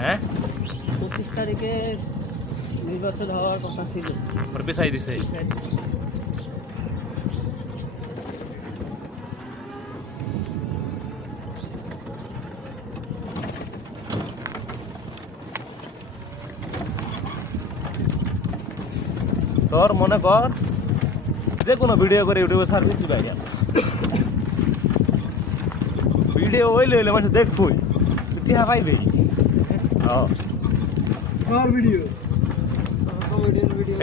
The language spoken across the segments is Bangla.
হ্যাঁ 25 তারিখে নির্বাচন হওয়ার কথা ছিল, ওর পেছাই দিছে। তোর মনে কর যে কোনো ভিডিও করে ইউটিউবে সার্চ করতে পাই ভিডিও হইলে মানুষ দেখবই টিহা পাইবে।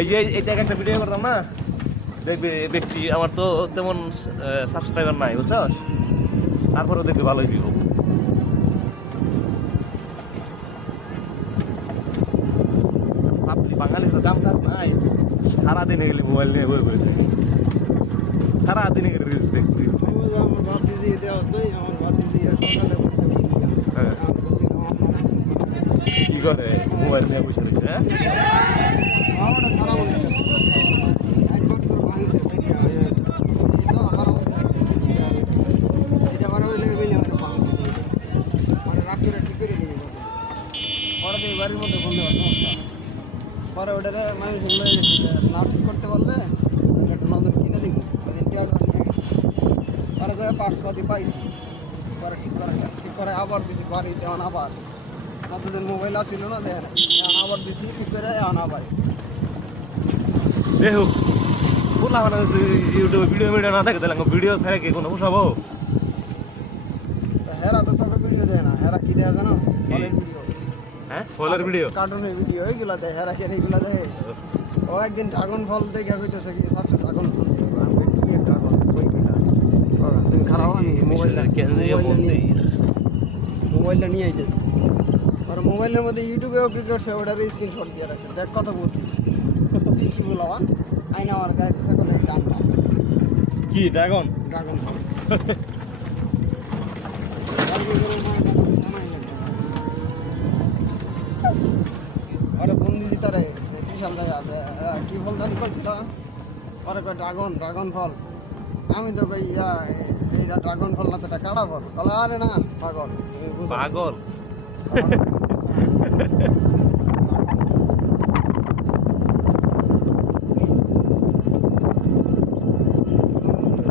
এই যে এটা একটা ভিডিও করতাম না, দেখবে ব্যক্তি আমার তো তেমন সাবস্ক্রাইবার নাই বুঝছ, তারপরেও দেখবে ভালোই ভিউ। আপনি বাঙালির তো কাম কাজ নাই, সারাদিনে গেলে মোবাইল নিয়ে বই বই যায়, সারাদিনে গেলে রিলস দেখবি। কি করে মোবাইল নিয়ে বসে রয়েছে? বাড়ির মধ্যে বলতে পারবো পরে ওটারে মানুষ না ঠিক করতে পারলে একটা নতুন কিনে দিব নিয়ে গেছি। পরে জায়গায় পার্সপাতি পাইছি, পরে ঠিক করে আবার দিছি বাড়িতে আবার এতদিন মোবাইল আসছিল না, দেখেন আবার দিছি ঠিক করে আবার দেখো বললাম না ইউটিউবে ভিডিও ভিডিও না থাকে তাহলে ভিডিও ছাড়া কি কোনো পোষাবো? হেরা তো তোকে ভিডিও দেয় না, হেরা কি দেয় জানো? ফলের ভিডিও। হ্যাঁ ফলের ভিডিও, কার্টুনের ভিডিও এইগুলো দেয়, হেরা কেন এইগুলো দেয়? ও একদিন ড্রাগন ফল দেখে কইতেছে কি সাতশো ড্রাগন ফল দেখবো, আমি কি ড্রাগন কই কিনা তুমি খারাপ আমি মোবাইলটা নিয়ে আইতেছে। আর মোবাইলের মধ্যে ইউটিউবেও কি করছে ওটার স্ক্রিনশট দিয়ে রাখছে, দেখ কথা বলছি কিছু বলো আইনা আমার গায়ে সকলে গান কি ড্রাগন ড্রাগন ফল আরে ফোন দিছি তারে বিশাল জায়গা আছে কি ফল জানি করছিল, পরে কয় ড্রাগন ফল। আমি তো কই এইটা ড্রাগন ফল না তো এটা কাটা ফল, বলে আরে না পাগল পাগল।